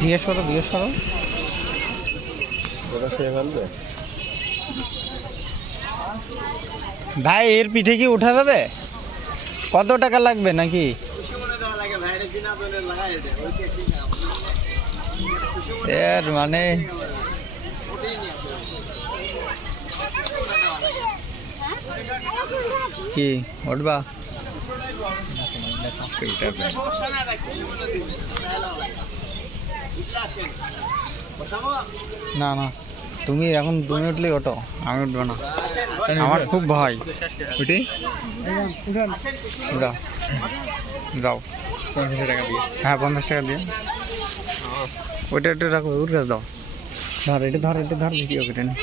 জিজ্ঞেস করো জিজ্ঞেস করো। ভাই, এর পিঠে কি উঠা যাবে? কত টাকা লাগবে নাকি? এর মানে? কি, উঠবা? না না। তুমি এখন তুমি উঠলেই ওঠো। আমি উঠবো না। আমার খুব ভয়। উঠি? যাও যাও। পঞ্চাশ টাকা দিয়ে। হ্যাঁ পঞ্চাশ টাকা দিয়ে। ওইটা একটু রাখো উঠ গাছ দাও। ধর এটা ধর এটা ধর ভিডিও কেটে নে।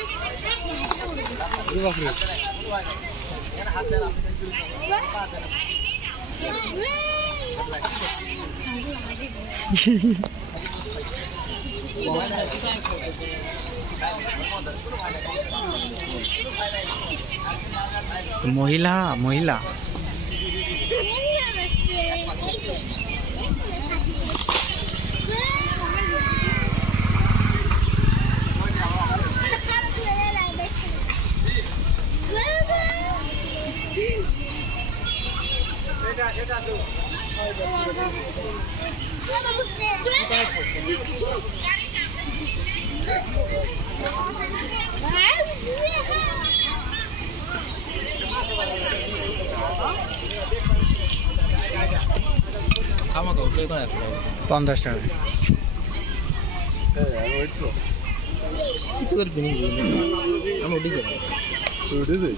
মহিলা মহিলা পঞ্চাশ টাকা। আমি উঠে যাব উঠেছিস